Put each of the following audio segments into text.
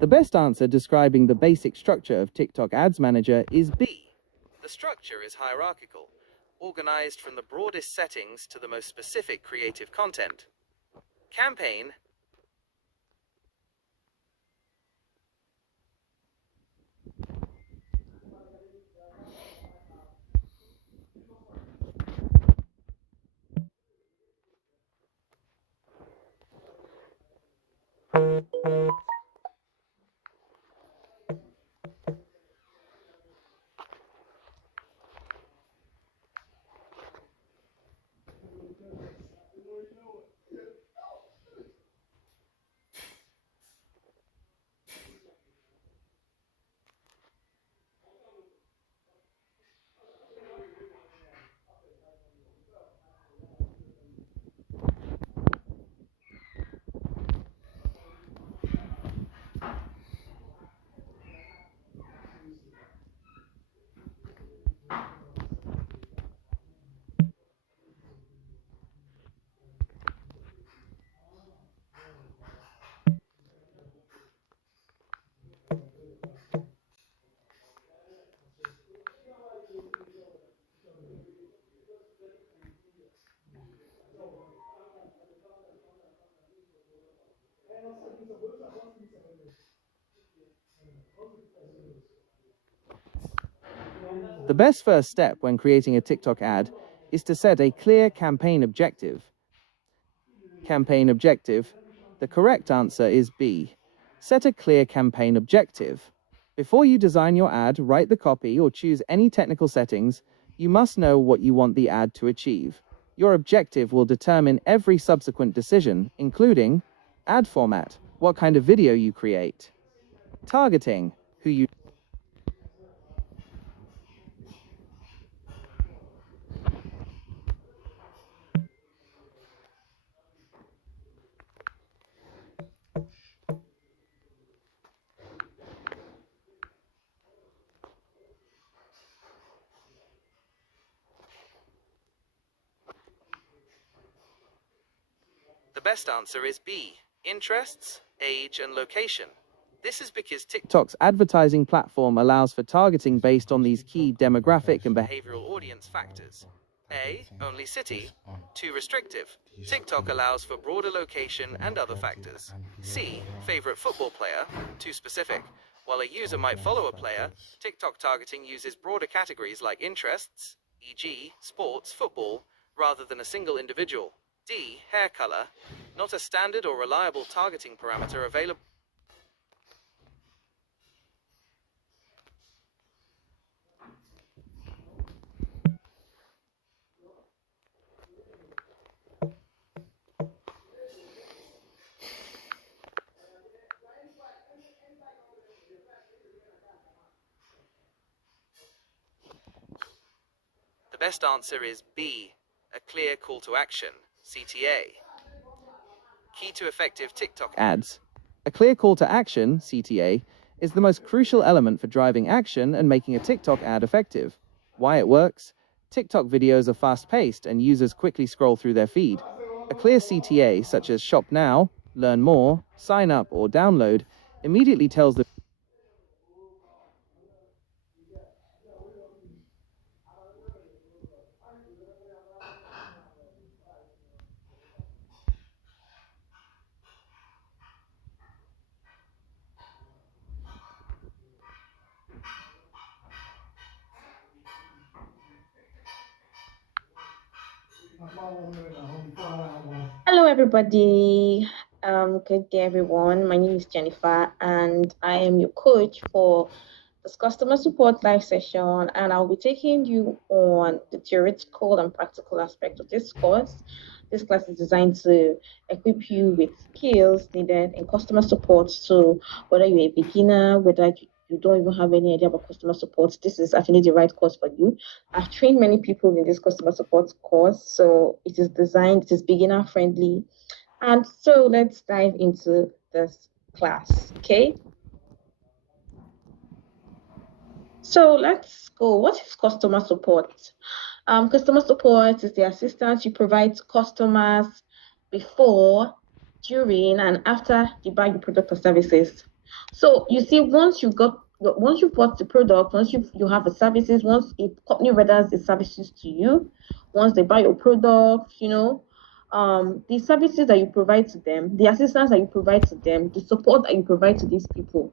The best answer describing the basic structure of TikTok Ads Manager is B. The structure is hierarchical, organized from the broadest settings to the most specific creative content. Campaign. The best first step when creating a TikTok ad is to set a clear campaign objective. Campaign objective. The correct answer is B. Set a clear campaign objective. Before you design your ad, write the copy, or choose any technical settings, you must know what you want the ad to achieve. Your objective will determine every subsequent decision, including ad format, what kind of video you create, targeting, who you The best answer is B. Interests, age, and location. This is because TikTok's advertising platform allows for targeting based on these key demographic and behavioral audience factors. A. Only city. Too restrictive. TikTok allows for broader location and other factors. C. Favorite football player. Too specific. While a user might follow a player, TikTok targeting uses broader categories like interests, e.g., sports, football, rather than a single individual. D. Hair color. Not a standard or reliable targeting parameter available. The best answer is B. A clear call to action, CTA. Key to effective TikTok ads. A clear call to action, CTA, is the most crucial element for driving action and making a TikTok ad effective. Why it works? TikTok videos are fast-paced and users quickly scroll through their feed. A clear CTA, such as shop now, learn more, sign up, or download, immediately tells the Hello, everybody. Good day, everyone. My name is Jennifer, and I am your coach for this customer support live session. And I'll be taking you on the theoretical and practical aspect of this course. This class is designed to equip you with skills needed in customer support. So, whether you're a beginner, whether you don't even have any idea about customer support, this is actually the right course for you. I've trained many people in this customer support course, so it is beginner friendly. And so let's dive into this class, okay? So let's go. What is customer support? Customer support is the assistance you provide to customers before, during, and after they buy your product or services. So you see, once you bought the product, once you have the services, once a company renders the services to you, once they buy your product, the services that you provide to them, the assistance that you provide to them, the support that you provide to these people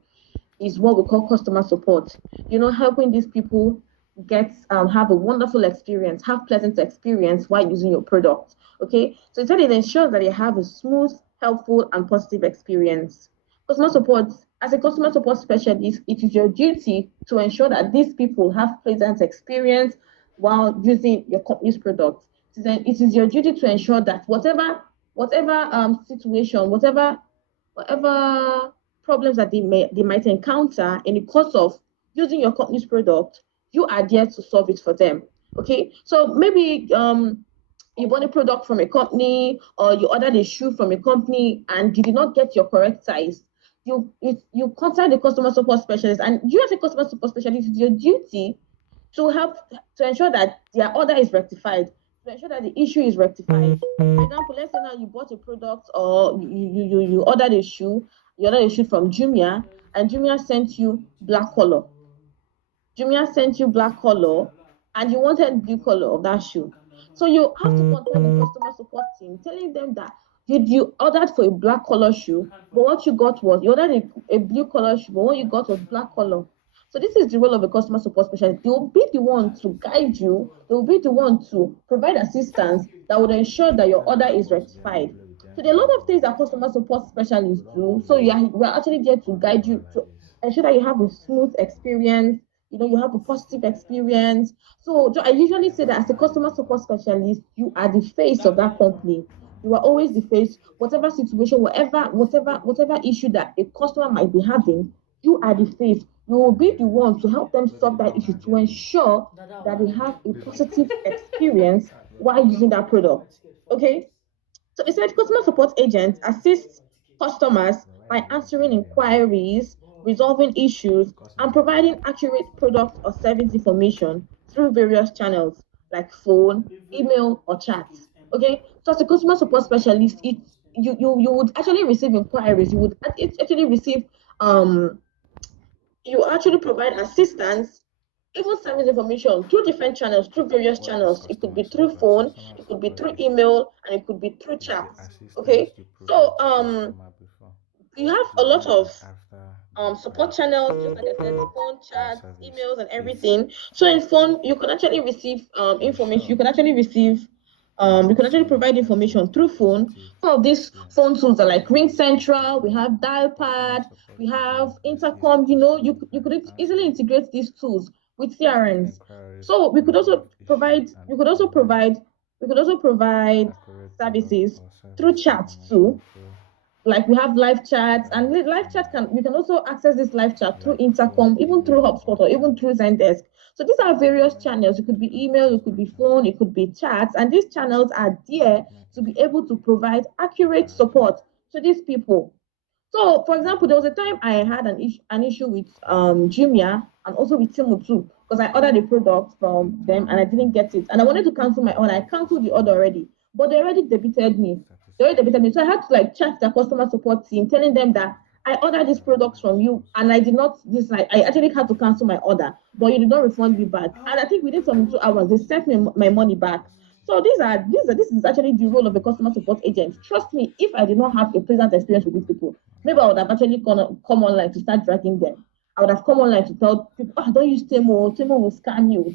is what we call customer support. Helping these people get have a wonderful experience, have pleasant experience while using your product. Okay, so it ensures that they have a smooth, helpful, and positive experience. Customer support, as a customer support specialist, it is your duty to ensure that these people have pleasant experience while using your company's product. It is your duty to ensure that whatever situation, whatever problems that they might encounter in the course of using your company's product, you are there to solve it for them. Okay, so maybe you bought a product from a company, or you ordered a shoe from a company and you did not get your correct size. You contact the customer support specialist, and you as a customer support specialist, it's your duty to help to ensure that their order is rectified, to ensure that the issue is rectified. For example, let's say now you bought a product, or you ordered a shoe, from Jumia, and Jumia sent you black color. Jumia sent you black color, and you wanted blue color of that shoe. So you have to contact the customer support team, telling them that you ordered for a black color shoe, but what you got was you ordered a blue color shoe, but what you got was black color. So this is the role of a customer support specialist. They will be the one to guide you. They will be the one to provide assistance that would ensure that your order is rectified. So there are a lot of things that customer support specialists do. So we are actually there to guide you, to ensure that you have a smooth experience. You have a positive experience. So I usually say that as a customer support specialist, you are the face of that company. You are always the face. Whatever situation, whatever issue that a customer might be having, you are the face. You will be the one to help them solve that issue, to ensure that they have a positive experience while using that product. Okay. So it's like customer support agents assist customers by answering inquiries, resolving issues, and providing accurate product or service information through various channels like phone, email, or chat. Okay, so as a customer support specialist, you would actually receive inquiries. You would actually receive um you actually provide assistance, even service information through different channels, through various What does channels. It could be through customer phone, customer it could be through support email, and it could be through is the chats. assistance Okay, you provide so to customer before, you have a lot during, of and after they support buy channels, just like I said, phone, your chats, service. emails, and Is everything. So in phone, you can actually receive information. sure You can most actually provide have information a through phone. positive Some of these experience phone tools are like Ring with Central. We customer. have Dial Customer Pad. support We have agent assist Intercom. customer You by could easily answering integrate these tools with CRMs. inquiries, So resolve issue, and provide we could also provide accurate product services or through service chat information too, through like we have live chats, and live chat um, can you can also access this live chat through like phone, Intercom, even through email, HubSpot, or or even chat. through Zendesk. So these are various channels. It could be email, it could be phone, it could be chats, and these channels are there Customer to be able to provide accurate interaction. support to these people. So, for example, there was a time I had an issue with Jumia and also with Temu too, because I ordered a product from them and I didn't get it, and I wanted to cancel my order. I canceled the order already, but they already debited me. They already debited me, so I had to like chat their customer support team, telling them that I ordered this product from you and I did not this like I actually had to cancel my order, but you did not refund me back. And I think within 72 hours they sent me my money back. So this is actually the role of a customer support agent. Trust me, if I did not have a pleasant experience with these people, maybe I would have actually come online to start dragging them. I would have come online to tell people, don't use Temo. Temo will scam you.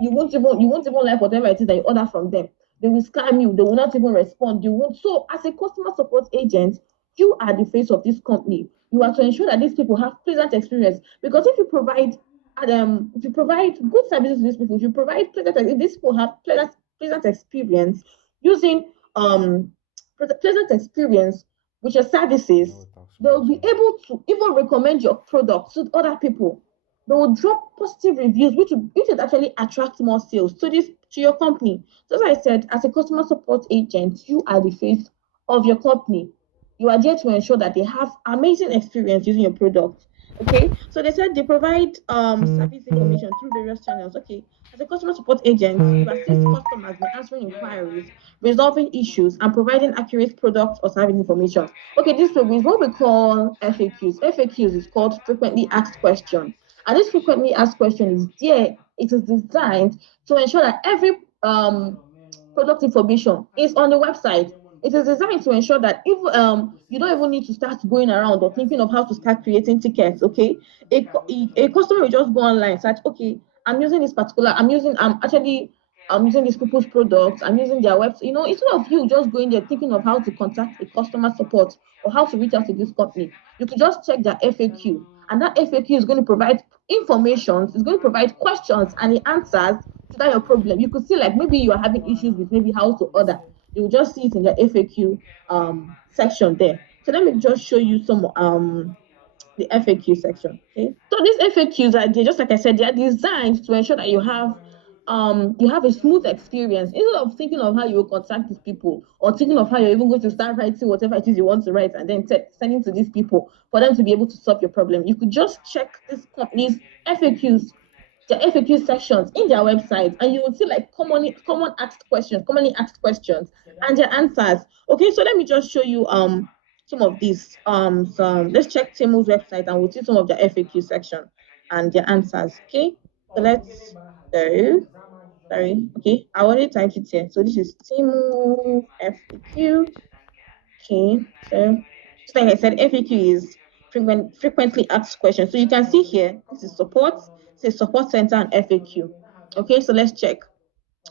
You won't even like whatever it is that you order from them. They will scam you. They will not even respond. You won't. So as a customer support agent, you are the face of this company. You are to ensure that these people have pleasant experience. Because if you provide good services to these people, if you provide if these people have pleasant experience using pleasant experience with your You know services, what talk so they'll much, be man. able to even recommend your product to other people. They will drop positive reviews, which would actually attract more sales to your company. So as I said, as a customer support agent, you are the face of your company. You are there to ensure that they have amazing experience using your product. Okay, so they said they provide service information through various channels. Okay, as a customer support agent, you assist customers in answering inquiries, resolving issues, and providing accurate product or service information. Okay, this is what we call FAQs. FAQs is called frequently asked question, and this frequently asked question is there. It is designed to ensure that every product information is on the website. It is designed to ensure that if you don't even need to start going around or thinking of how to start creating tickets. Okay, a customer will just go online, search, okay, I'm using this particular, I'm using these people's products, I'm using their website. Instead of you just going there thinking of how to contact a customer support or how to reach out to this company, you can just check their FAQ, and that FAQ is going to provide information, it's going to provide questions and the answers to that your problem. You could see, like, maybe you are having issues with maybe how to order. You will just see it in the FAQ section there. So let me just show you some the FAQ section. Okay, so these FAQs are there, just like I said, they are designed to ensure that you have a smooth experience. Instead of thinking of how you will contact these people or thinking of how you're even going to start writing whatever it is you want to write and then sending to these people for them to be able to solve your problem, you could just check this company's FAQs, the FAQ sections in their website, and you will see like commonly asked questions and their answers. Okay, so let me just show you some of these. Let's check Temu's website and we'll see some of the FAQ section and their answers. Okay, so let's go. Sorry, okay, I already typed it here. So this is Temu FAQ. Okay, so just like I said, FAQ is frequently asked questions. So you can see here, this is support, says support center and FAQ. Okay, so let's check.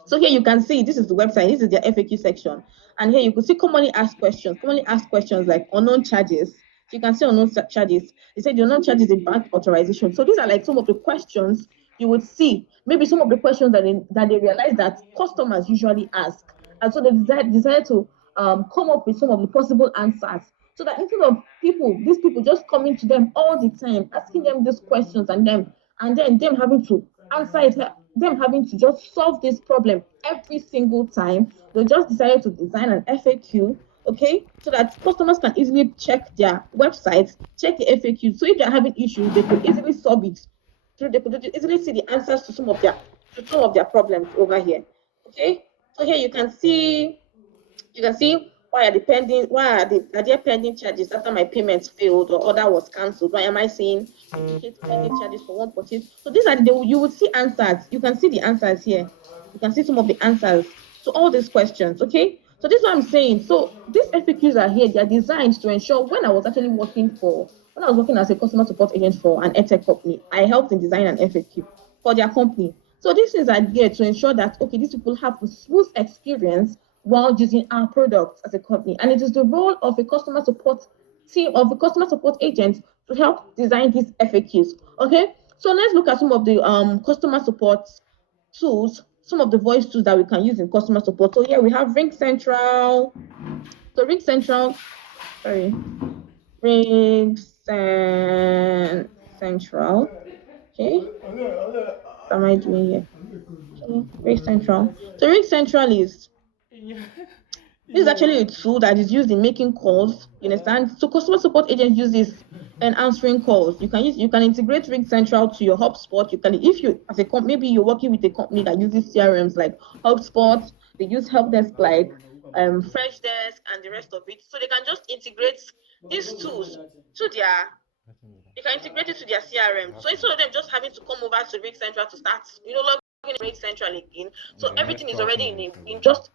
So here you can see this is the website, this is their FAQ section. And here you can see commonly asked questions like unknown charges. So you can see unknown charges. They said the unknown charges in bank authorization. So these are like some of the questions you would see, maybe some of the questions that they realize that customers usually ask. And so they decided to come up with some of the possible answers. So that instead of these people just coming to them all the time, asking them these questions and then them having to answer it, them having to just solve this problem every single time, they just decided to design an FAQ, okay, so that customers can easily check their websites, check the FAQ. So if they're having issues, they could easily solve it. So they could easily see the answers to some of their problems over here. Okay, so here you can see why are there pending charges after my payments failed or order was cancelled? Why am I seeing duplicate pending charges for one purchase? So these are you would see answers. You can see the answers here. You can see some of the answers to all these questions. Okay, so this is what I'm saying. So these FAQs are here. They are designed to ensure when I was working as a customer support agent for an edtech company, I helped in design an FAQ for their company. So these things are there to ensure that, okay, these people have a smooth experience while using our products as a company. And it is the role of a customer support agent to help design these FAQs. Okay, so let's look at some of the customer support tools, some of the voice tools that we can use in customer support. So here we have RingCentral. So RingCentral, Central. Okay, what am I doing here? Okay, RingCentral. So RingCentral is actually a tool that is used in making calls. You understand? So customer support agents use this in answering calls. You can integrate RingCentral to your HubSpot. You can, if you as a company, maybe you're working with a company that uses CRMs like HubSpot, they use help desk like Freshdesk and the rest of it. So they can just integrate these tools to their CRM. So instead of them just having to come over to RingCentral to start, logging in RingCentral again. So everything is already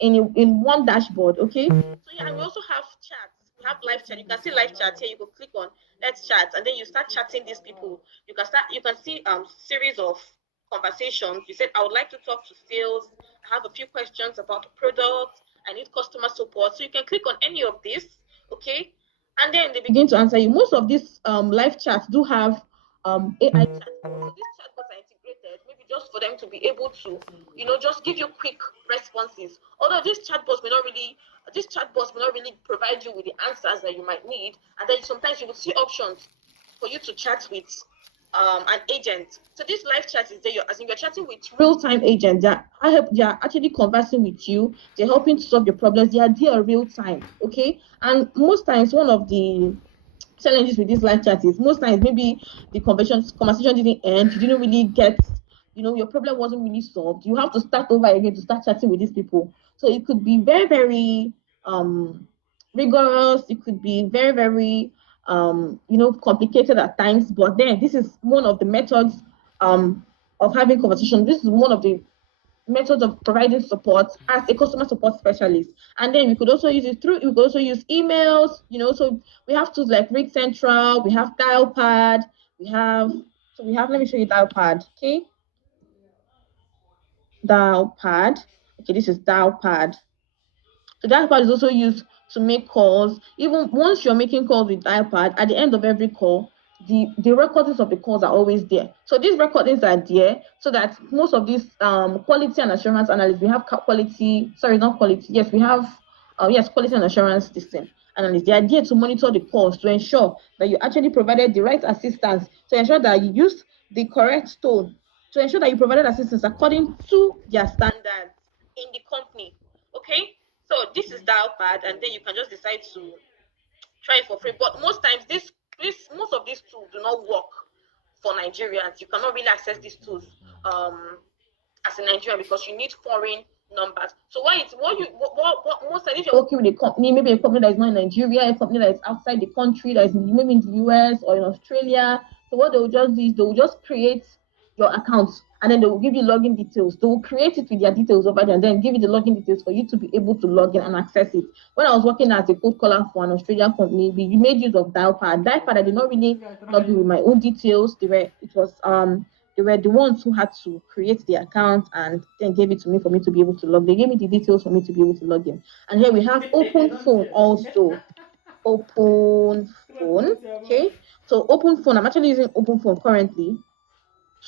in one dashboard. Okay. So yeah, and we also have chats. We have live chat. You can see live chat here. You can click on let's chat, and then you start chatting these people. You can see series of conversations. You said, I would like to talk to sales. I have a few questions about the product. I need customer support. So you can click on any of this. Okay. And then they begin to answer you. Most of these live chats do have AI chat. So these chatbots are integrated, maybe just for them to be able to, just give you quick responses. Although these chatbots may not really provide you with the answers that you might need. And then sometimes you will see options for you to chat with an agent. So this live chat is there, you're chatting with real-time agents. They are actually conversing with you. They're helping to solve your problems. They are there real time. Okay. And most times one of the challenges with this live chat is most times maybe the conversation didn't end, you didn't really get, your problem wasn't really solved. You have to start over again to start chatting with these people. So it could be very, very rigorous. It could be very, very complicated at times. But then this is one of the methods of having conversation. This is one of the methods of providing support as a customer support specialist. And then we could also use emails, so we have tools like RingCentral, we have Dialpad, let me show you Dialpad, okay? Dialpad, okay, this is Dialpad. So Dialpad is also used to make calls. Even once you're making calls with Dialpad, at the end of every call, the recordings of the calls are always there. So these recordings are there so that most of these quality and assurance analysts, we have quality and assurance system analysts. They are there to monitor the calls to ensure that you actually provided the right assistance, to ensure that you used the correct tone, to ensure that you provided assistance according to their standards in the company. Okay, so this is Dialpad, and then you can just decide to try it for free. But most times most of these tools do not work for Nigerians. You cannot really access these tools as a Nigerian because you need foreign numbers. So most times if you're working with a company, maybe a company that is not in Nigeria, a company that is outside the country, that is maybe in the US or in Australia, so what they will just do is they will just create your account, and then they will give you login details. They will create it with their details over there and then give you the login details for you to be able to log in and access it. When I was working as a cold caller for an Australian company, we made use of Dialpad. I did not really log in with my own details. They were the ones who had to create the account and then gave it to me for me to be able to log in. They gave me the details for me to be able to log in. And here we have Open Phone also. Open Phone, okay? So Open Phone, I'm actually using Open Phone currently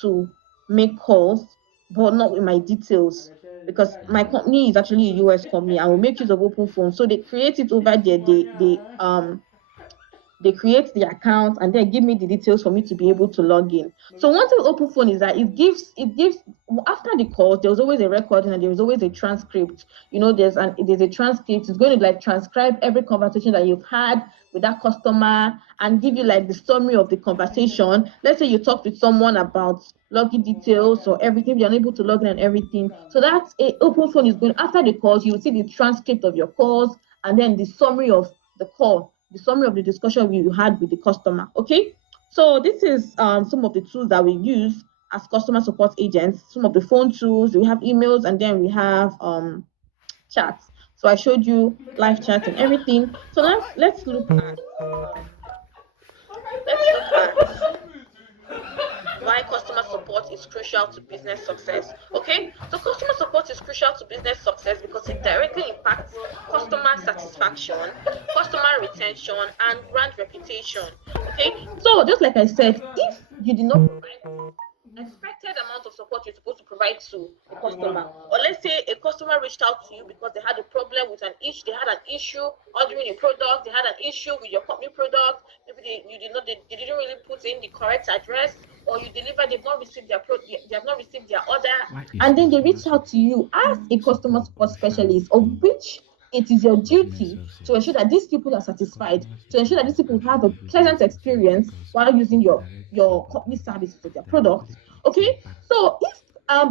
to make calls, but not with my details because my company is actually a US company. I will make use of Open Phone. So they create it over there. They create the account and then give me the details for me to be able to log in. So one thing with Open Phone is that it gives after the call, there's always a recording and there's always a transcript. There's a transcript. It's going to transcribe every conversation that you've had with that customer and give you the summary of the conversation. Let's say you talked with someone about login details or everything, you're unable to log in and everything. So that's Open Phone is going, after the calls, you will see the transcript of your calls and then the summary of the call, the summary of the discussion you had with the customer. Okay, so this is some of the tools that we use as customer support agents. Some of the phone tools, we have emails, and then we have chats. So I showed you live chat and everything. So let's look at why customer support is crucial to business success. Okay, so customer support is crucial to business success because it directly impacts customer satisfaction, customer retention, and brand reputation. Okay, so just like I said, if you did not provide expected amount of support you're supposed to provide to the customer, or let's say a customer reached out to you because they had a problem with an issue, they had an issue ordering a product, they had an issue with your company product, maybe they didn't really put in the correct address, or you delivered, they've not received their order, and then they reach out to you as a customer support specialist, of which it is your duty to ensure that these people are satisfied, to ensure that these people have a pleasant experience while using your company services or their products. Okay, so if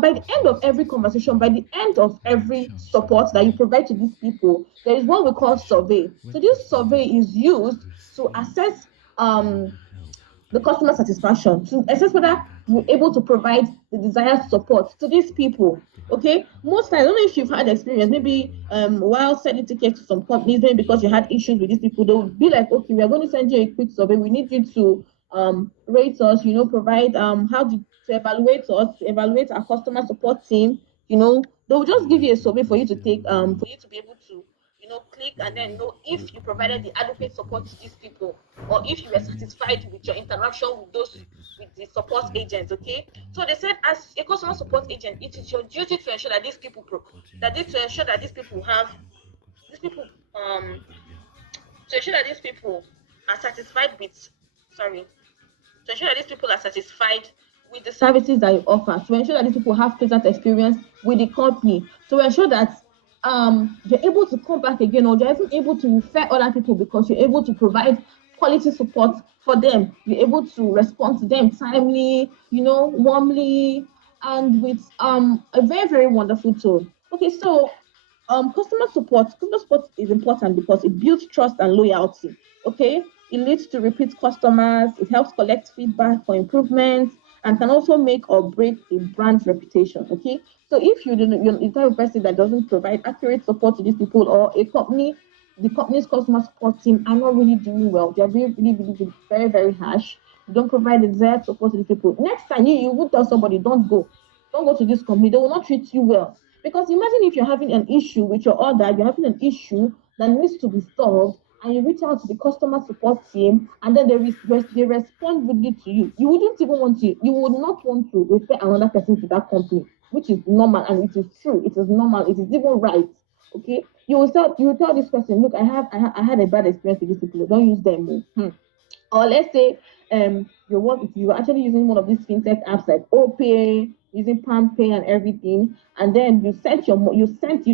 by the end of every conversation, by the end of every support that you provide to these people, there is what we call survey. So this survey is used to assess the customer satisfaction, to assess whether you're able to provide the desired support to these people. Okay, most times, I don't know if you've had experience, maybe while sending tickets to some companies, maybe because you had issues with these people, they would be like, okay, we are going to send you a quick survey. We need you to rate us, provide to evaluate us, to evaluate our customer support team. They will just give you a survey for you to take, for you to be able to click and then know if you provided the adequate support to these people, or if you were satisfied with your interaction with the support agents. Okay, so they said as a customer support agent, it is your duty to ensure that these people are satisfied with the services that you offer, to ensure that these people have pleasant experience with the company, to ensure that you're able to come back again, or you're even able to refer other people because you're able to provide quality support for them. You're able to respond to them timely, warmly, and with a very, very wonderful tone. Okay, so customer support is important because it builds trust and loyalty. Okay, it leads to repeat customers, it helps collect feedback for improvements, and can also make or break a brand's reputation. Okay, so if you're the type of person that doesn't provide accurate support to these people, or the company's customer support team are not really doing well, they're really, really, really, really very, very harsh. You don't provide the desired support to the people. Next time you would tell somebody, don't go to this company, they will not treat you well. Because imagine if you're having an issue with your order, you're having an issue that needs to be solved, and you reach out to the customer support team, and then they respond rudely to you. You wouldn't even want to, you would not want to refer another person to that company, which is normal, and it is true. It is normal. It is even right. Okay, you will tell this person, look, I had a bad experience with these people. Don't use them. Or let's say you're actually using one of these fintech apps like OPay, using PalmPay and everything, and then you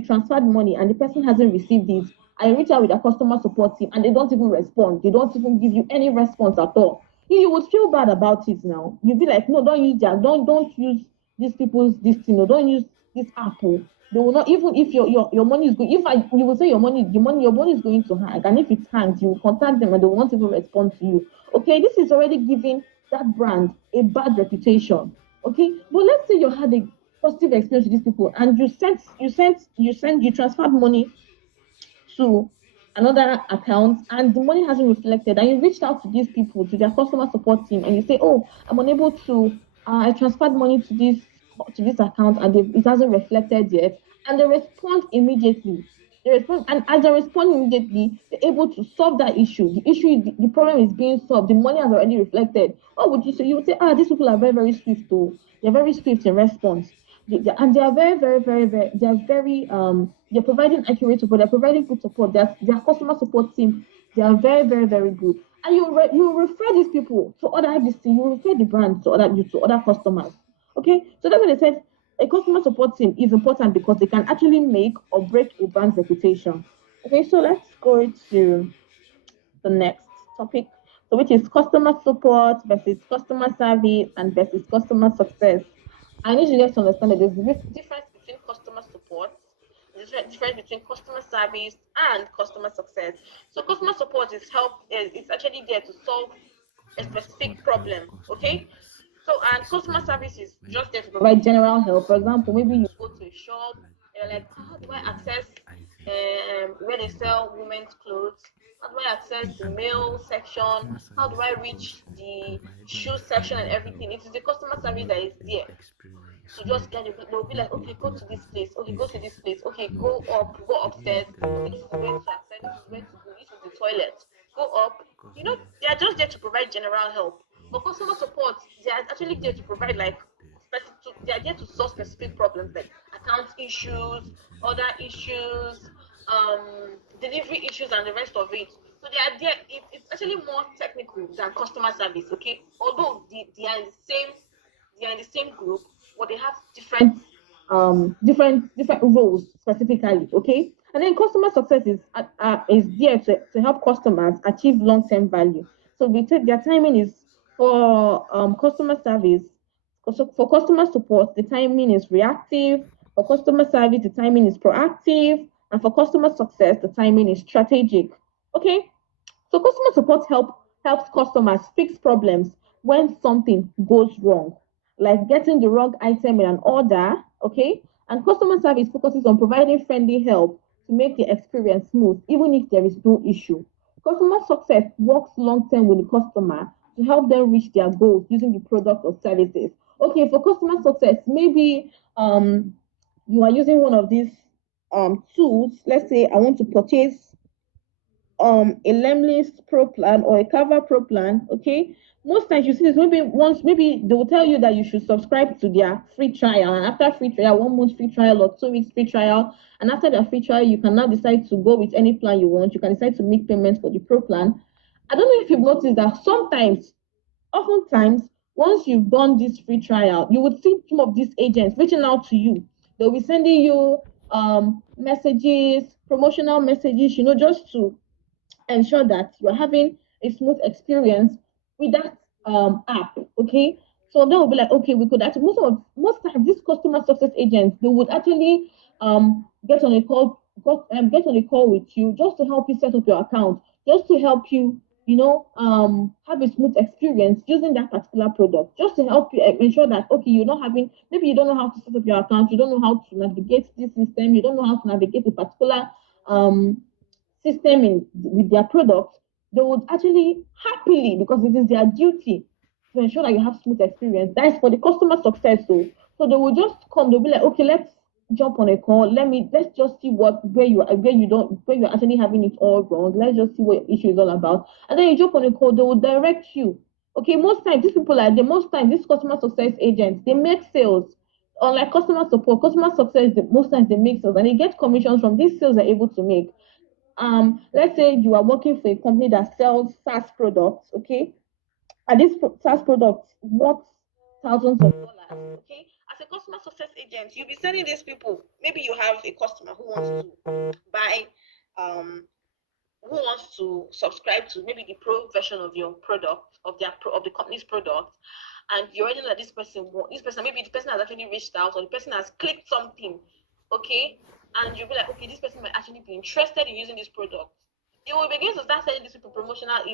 transferred money and the person hasn't received it. I reach out with a customer support team and they don't even respond. They don't even give you any response at all. You would feel bad about it now. You'd be like, no, don't use that. Don't use these people's this thing. Or don't use this Apple. They will not, even if your money is going. You will say your money is going to hang, and if it hangs, you will contact them and they will not even respond to you. Okay, this is already giving that brand a bad reputation. Okay, but let's say you had a positive experience with these people and you transferred money to another account and the money hasn't reflected, and you reached out to these people, to their customer support team, and you say, oh, I'm unable to I transferred money to this account and it hasn't reflected yet, and they respond immediately. And as they respond immediately, they're able to solve that issue. The problem is being solved. The money has already reflected. What would you say? You would say, these people are very, very swift. Though they're very swift in response, and they are very, very, very, very. They are very They're providing accurate support. They're providing good support. Their customer support team. They are very, very, very good. And you refer these people to other IBC. You refer the brand to other customers. Okay, so that's what they said. A customer support team is important because they can actually make or break a brand's reputation. Okay, so let's go to the next topic, so which is customer support versus customer service and versus customer success. I need you guys to understand that there's a difference between customer support, there's a difference between customer service and customer success. So customer support is actually there to solve a specific problem. Okay, so, and customer service is just there to provide general help. For example, maybe you go to a shop, you're like, how do I access where they sell women's clothes? How do I access the male section? How do I reach the shoe section and everything? It is the customer service that is there. So just get it. They'll be like, okay, go to this place. Okay, go to this place. Okay, go upstairs. Okay, this is where to access. This is where to go. This is the toilet. Go up. They are just there to provide general help. But customer support, they are actually there to provide they are there to solve specific problems like account issues, other issues, delivery issues, and the rest of it. So they are there. It's actually more technical than customer service. Okay, although they are in the same group, but they have different roles specifically. Okay, and then customer success is there to help customers achieve long-term value. So we take their timing is for customer service. So for customer support, the timing is reactive. For customer service, the timing is proactive. And for customer success, the timing is strategic. Okay, so customer support helps customers fix problems when something goes wrong, like getting the wrong item in an order. Okay, and customer service focuses on providing friendly help to make the experience smooth, even if there is no issue. Customer success works long term with the customer to help them reach their goals using the product or services. Okay, for customer success, maybe you are using one of these tools. Let's say I want to purchase a Lemlist Pro plan or a Cover Pro plan. Okay, most times you see this, maybe they will tell you that you should subscribe to their free trial, and after free trial, 1 month free trial or 2 weeks free trial, and after the free trial you can now decide to go with any plan you want. You can decide to make payments for the Pro plan. I don't know if you've noticed that oftentimes, once you've done this free trial, you would see some of these agents reaching out to you. They'll be sending you messages, promotional messages, just to ensure that you're having a smooth experience with that app. Okay, so they will be like, okay, we could actually most times these customer success agents, they would actually get on a call, get on a call with you just to help you set up your account, just to help you, have a smooth experience using that particular product, just to help you ensure that, okay, you're not having, maybe you don't know how to set up your account, you don't know how to navigate this system, you don't know how to navigate a particular um system with their product. They would actually happily, because it is their duty to ensure that you have smooth experience. That is for the customer success. So they will just come, they'll be like, okay, let's jump on a call. Let's just see where you're actually having it all wrong. Let's just see what your issue is all about. And then you jump on a call, they will direct you. Okay, most times these customer success agents, they make sales. Unlike customer support, customer success, most times they make sales and they get commissions from these sales they're able to make. Let's say you are working for a company that sells SaaS products, okay? And this SaaS product worth thousands of dollars, okay? As a customer success agent, you'll be sending these people. Maybe you have a customer who wants to buy, who wants to subscribe to maybe the pro version of your product, of the company's product, and you already know that this person, maybe the person has actually reached out or the person has clicked something, okay, and you'll be like, okay, this person might actually be interested in using this product. You will begin to start sending these people promotional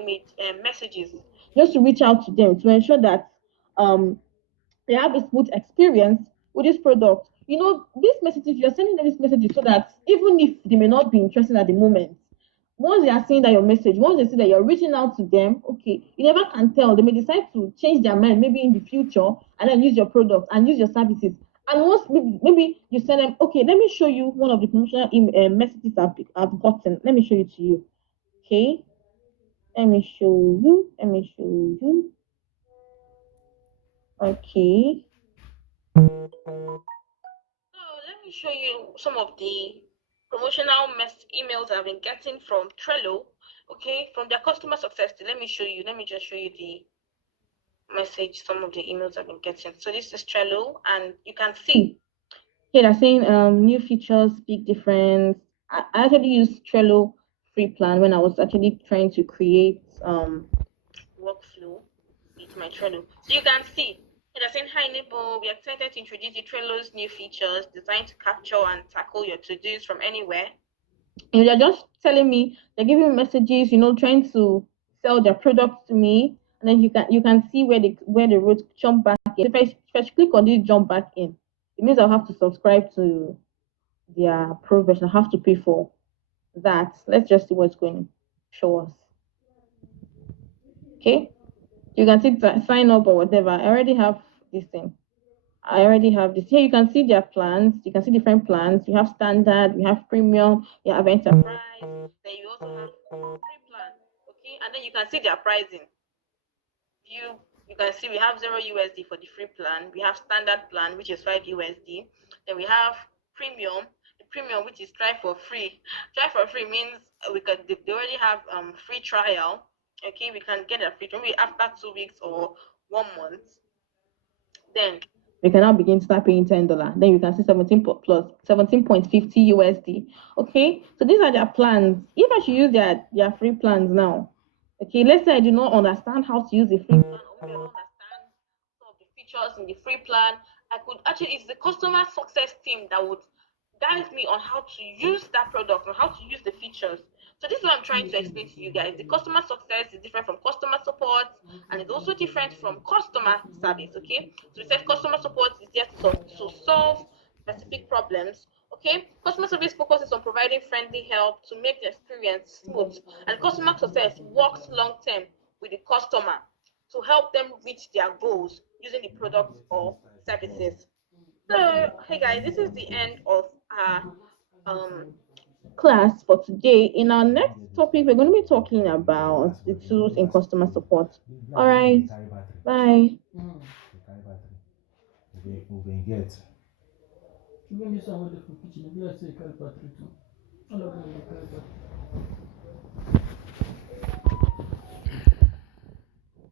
messages just to reach out to them to ensure that they have a smooth experience with this product. These messages, you're sending them these messages so that even if they may not be interested at the moment, once they are seeing that your message, once they see that you're reaching out to them, okay, you never can tell. They may decide to change their mind maybe in the future and then use your product and use your services. And once maybe you send them, okay, let me show you one of the promotional messages I've gotten. Let me show it to you. Okay. Let me show you. Okay. So let me show you some of the promotional emails I've been getting from Trello, okay, from their customer success team. Let me just show you the message, some of the emails I've been getting. So this is Trello, and you can see here they're saying new features, big difference. I actually used Trello free plan when I was actually trying to create workflow with my Trello. So you can see they're saying, hi Nebo, we're excited to introduce you Trello's new features designed to capture and tackle your to-dos from anywhere. And they're just telling me, they're giving me messages, trying to sell their products to me. And then you can see where they wrote jump back in. If I click on this jump back in, it means I'll have to subscribe to their pro version. I have to pay for that. Let's just see what's going to show us. Okay, you can see sign up or whatever. I already have this thing. I already have this. Here you can see their plans. You can see different plans. You have standard, you have premium, you have enterprise. Then you also have free plan. Okay, and then you can see their pricing. You can see we have $0 for the free plan. We have standard plan, which is $5. Then we have premium. The premium, which is try for free. Try for free means they already have free trial. Okay, we can get a free trial maybe after 2 weeks or 1 month. Then we can now begin to start paying $10. Then you can see 17.50 USD. Okay, so these are their plans. If I should use their free plans now, okay, let's say I do not understand how to use the free plan, or maybe I don't understand some of the features in the free plan, I could actually, it's the customer success team that would guide me on how to use that product, on how to use the features. So this is what I'm trying to explain to you guys. The customer success is different from customer support, and it's also different from customer service. Okay, so we said customer support is there to solve specific problems. Okay, customer service focuses on providing friendly help to make the experience smooth, and customer success works long term with the customer to help them reach their goals using the products or services. So, hey guys, this is the end of our class for today. In our next topic, we're going to be talking about the tools in customer support. All right, bye.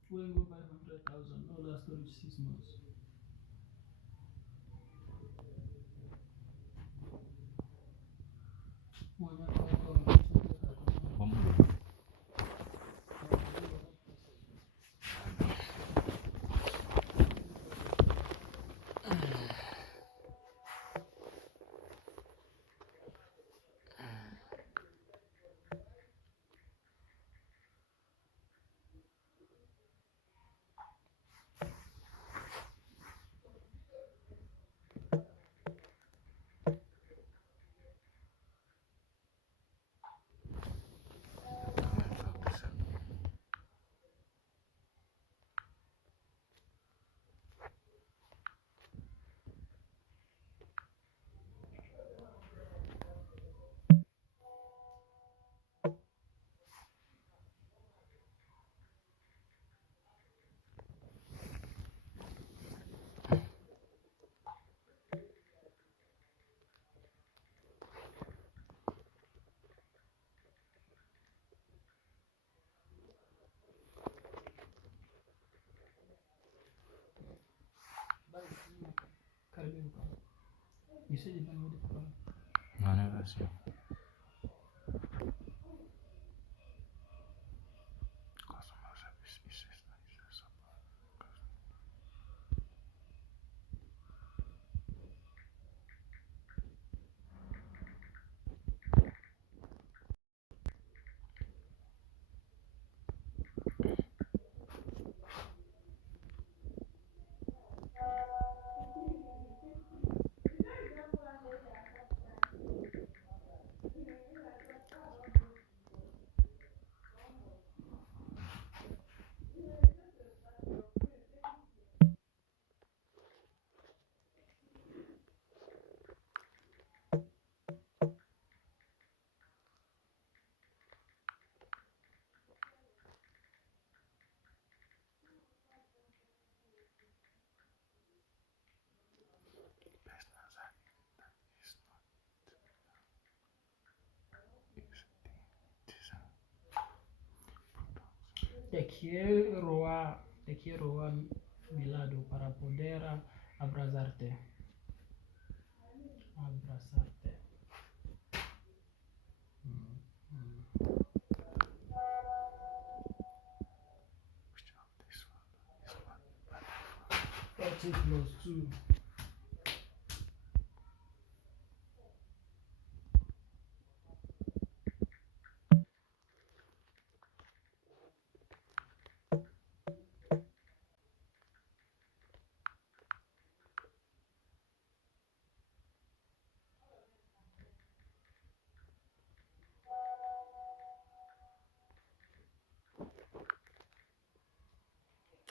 When go buy 100,000, no last storage 6 months. When I call, Caribbean account. You said you downloaded the file. I never see. Customer service is Te quiero a mi lado para poder abrazarte. Abrazarte. That's it plus 2.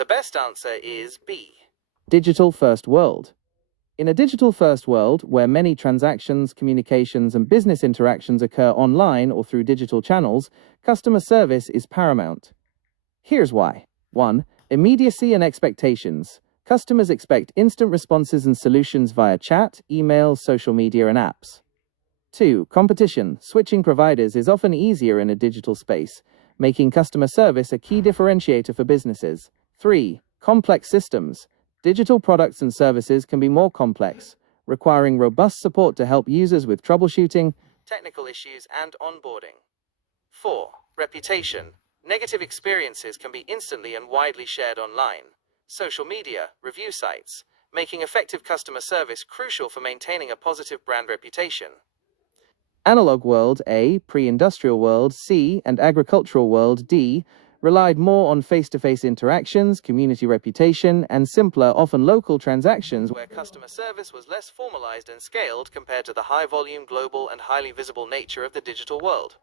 The best answer is B. Digital first world. In a digital first world where many transactions, communications, and business interactions occur online or through digital channels, customer service is paramount. Here's why. 1. Immediacy and expectations. Customers expect instant responses and solutions via chat, email, social media, and apps. 2. Competition. Switching providers is often easier in a digital space, making customer service a key differentiator for businesses. 3. Complex systems. Digital products and services can be more complex, requiring robust support to help users with troubleshooting, technical issues, and onboarding. 4. Reputation. Negative experiences can be instantly and widely shared online. Social media, review sites, making effective customer service crucial for maintaining a positive brand reputation. Analog world A, pre-industrial world C, and agricultural world D relied more on face-to-face interactions, community reputation, and simpler, often local transactions where customer service was less formalized and scaled compared to the high-volume, global, and highly visible nature of the digital world.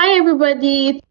Hi, everybody.